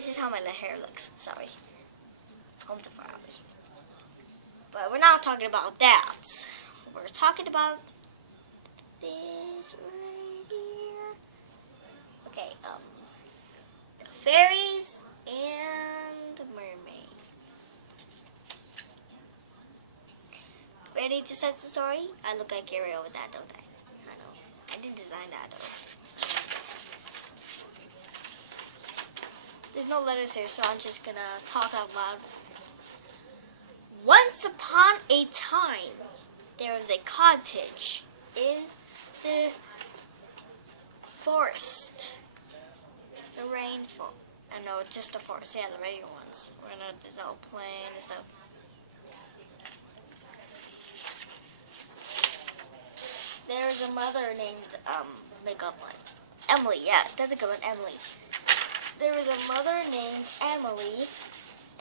This is how my hair looks. Sorry. Home to 4 hours. But we're not talking about that. We're talking about this right here. Okay, fairies and mermaids. Ready to start the story? I look like Ariel with that, don't I? I know. I didn't design that though. There's no letters here, so I'm just gonna talk out loud. Once upon a time, there was a cottage in the forest. The rainfall. I know, it's just the forest. Yeah, the regular ones. We're gonna, there's no plane and stuff. There's a mother named, make up one. Emily, yeah, that's a good one, Emily. There was a mother named Emily,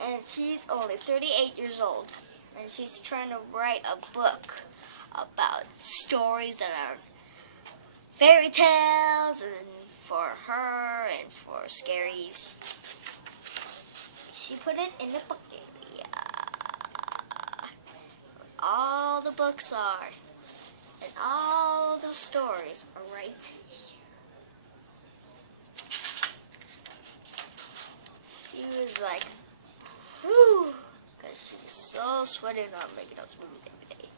and she's only 38 years old. And she's trying to write a book about stories that are fairy tales and for her and for scaries. She put it in the book area. All the books are. And all the stories are right here. She was like, whew, because she was so sweaty on making those movies every day.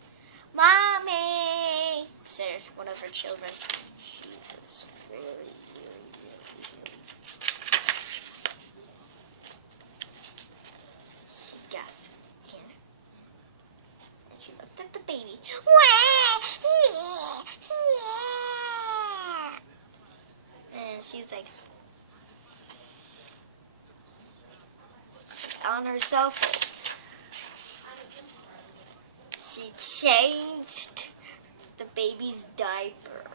Mommy, said one of her children. She was really. She gasped in. And she looked at the baby. And she's like, on her cell phone, she changed the baby's diaper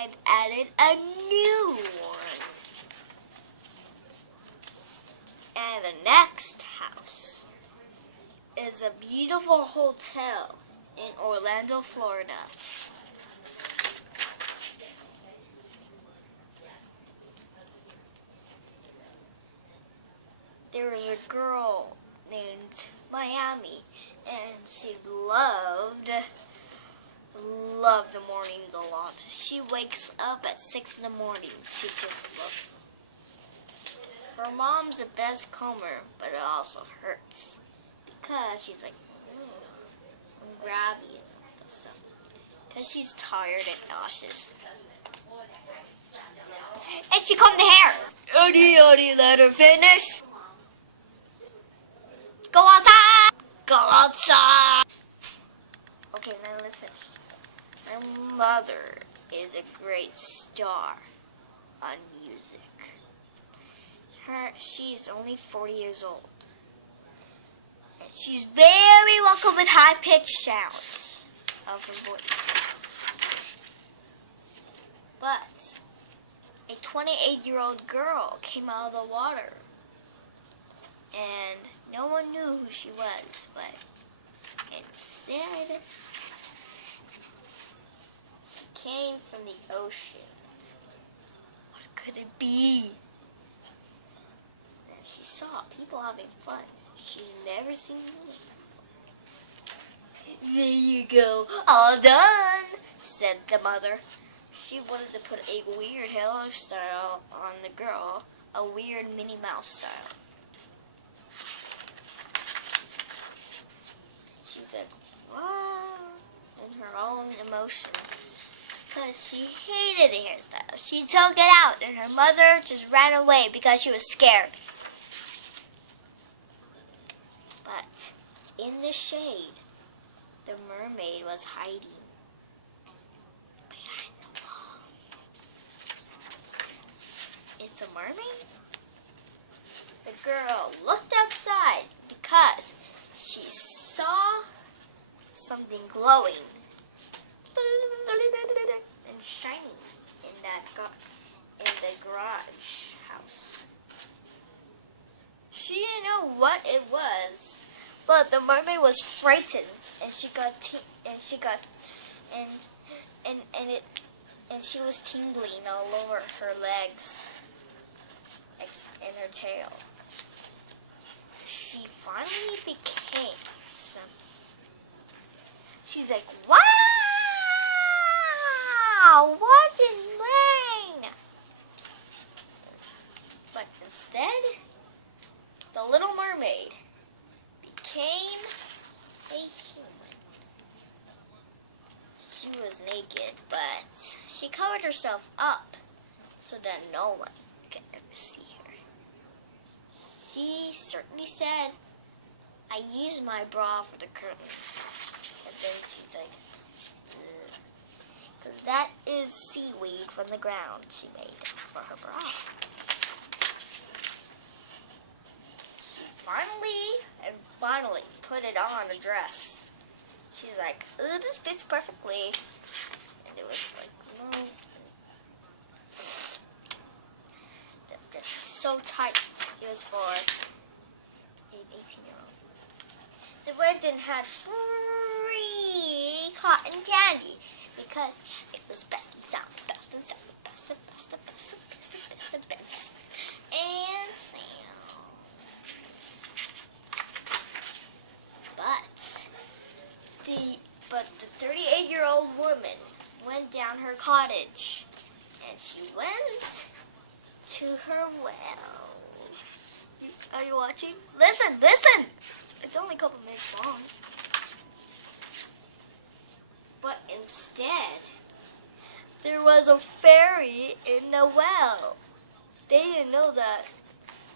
and added a new one. And the next house is a beautiful hotel in Orlando, Florida. There was a girl named Miami, and she loved the mornings a lot. She wakes up at 6 in the morning. She just loves it. Her mom's the best comber, but it also hurts because she's like, I'm grabby and stuff. Because she's tired and nauseous. And she combed the hair. Odie, let her finish. Go outside! Go outside! Okay, now let's finish. Her mother is a great star on music. She's only 40 years old. And she's very welcome with high-pitched sounds of her voice. But a 28-year-old girl came out of the water. And no one knew who she was, but instead, she came from the ocean. What could it be? And she saw people having fun. She's never seen this before. There you go, all done, said the mother. She wanted to put a weird hairstyle on the girl, a weird Minnie Mouse style. She said, wow, in her own emotion, because she hated the hairstyle. She took it out, and her mother just ran away because she was scared. But in the shade, the mermaid was hiding behind the wall. It's a mermaid? The girl looked outside because she saw something glowing and shining in the garage house. She didn't know what it was, but the mermaid was frightened, and she was tingling all over her legs in her tail. She finally became something. She's like, wow! What in rain? But instead, the Little Mermaid became a human. She was naked, but she covered herself up so that no one could ever see her. She certainly said, I used my bra for the curtain. And then she's like, because that is seaweed from the ground she made for her bra. She finally put it on a dress. She's like, this fits perfectly. And it was like, no. The dress was so tight. It was for an 18-year-old. The Virgin had free cotton candy because it was best in sound, best in sound, best and best and best and best and best and best and sound. But the 38-year-old woman went down her cottage and she went to her well. Are you watching? Listen, listen! It's only a couple minutes long. But instead, there was a fairy in the well. They didn't know that.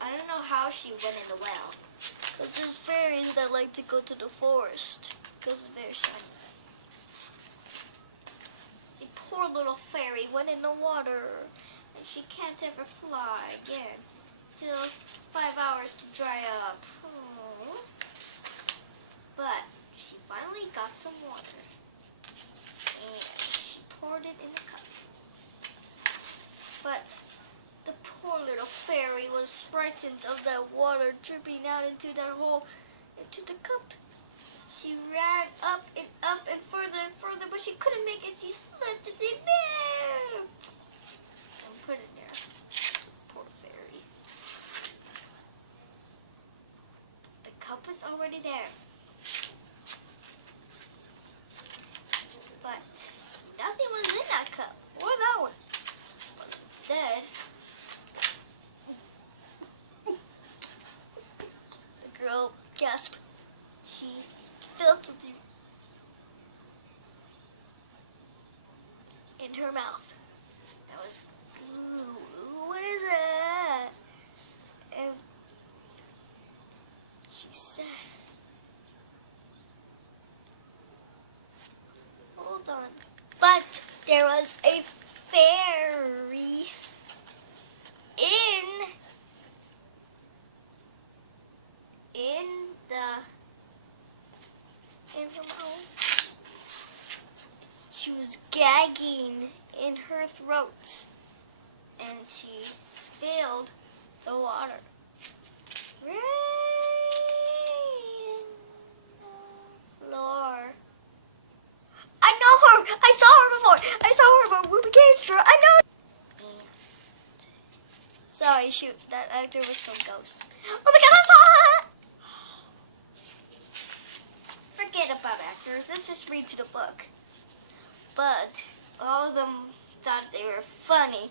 I don't know how she went in the well. Because there's fairies that like to go to the forest. Because it's very shiny. The poor little fairy went in the water. And she can't ever fly again. Till 5 hours to dry up. Oh. But she finally got some water. And she poured it in a cup. But the poor little fairy was frightened of that water dripping out into that hole, into the cup. She ran up and further, but she couldn't make it. She slipped it in there and put it there. Poor fairy. The cup was already there. But nothing was in that cup, or that one. But instead, the girl gasped. She felt something in her mouth. That was, ooh, what is that? And she said, hold on. But there was a fairy in her mouth. She was gagging in her throat, and she spilled the water. Rain on the floor. I know her! I saw her before! But we became sure. I know! Sorry, shoot. That actor was from Ghost. Oh my god, I saw her! Forget about actors. Let's just read to the book. But all of them thought they were funny.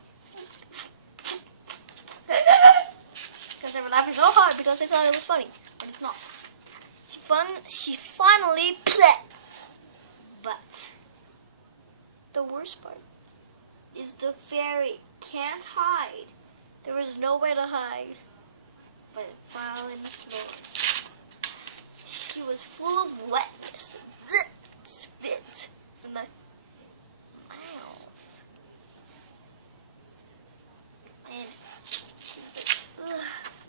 Because they were laughing so hard because they thought it was funny. But it's not. She finally pled. But the worst part is the fairy can't hide. There was nowhere to hide, but it fell in the floor. She was full of wetness and spit from the mouth. And she was like, ugh,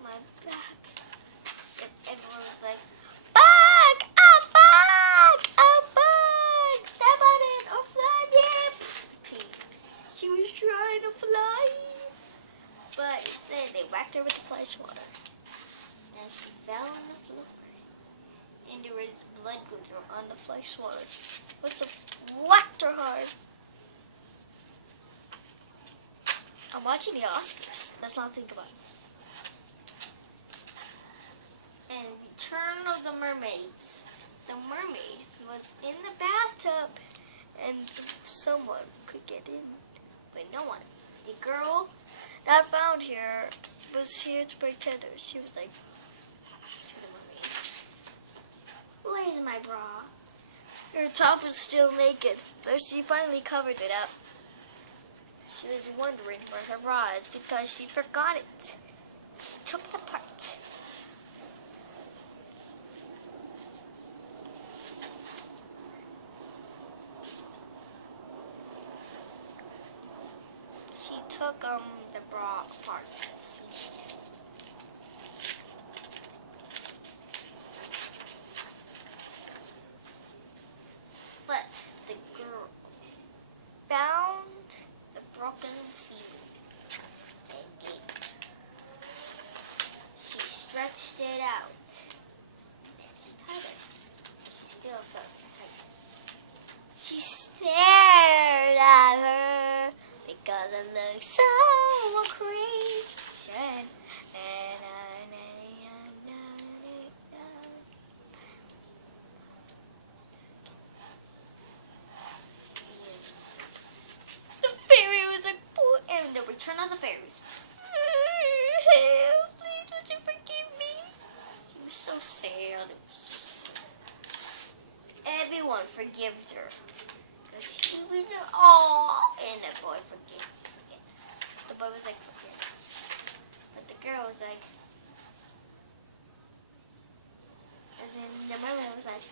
my back. And everyone was like, bug! A bug! A bug! Step on it or fly dip! She was trying to fly. But instead, they whacked her with the fly swatter. And she fell on the floor. And there was blood glitter on the fly swatter. Must have whacked her hard. I'm watching the Oscars. Let's not think about it. return of the mermaids. The mermaid was in the bathtub and someone could get in, but no one. The girl that found her was here to protect her. She was like to the mermaid, "Where's my bra?" Her top was still naked, but she finally covered it up. She was wondering where her bra is because she forgot it. She took it apart. She took the bra apart. But the girl found the broken seaweed and gaped. She stretched it out and she tied it. She still felt too tight. She stared at her because it looked so creation. The fairy was like, and the return of the fairies. Help, please, would you forgive me? She was so sad. It was so sad. Everyone forgives her. Because she was and the boy forgave. The boy was like, forgive. But the girl was like, and then the mermaid was like,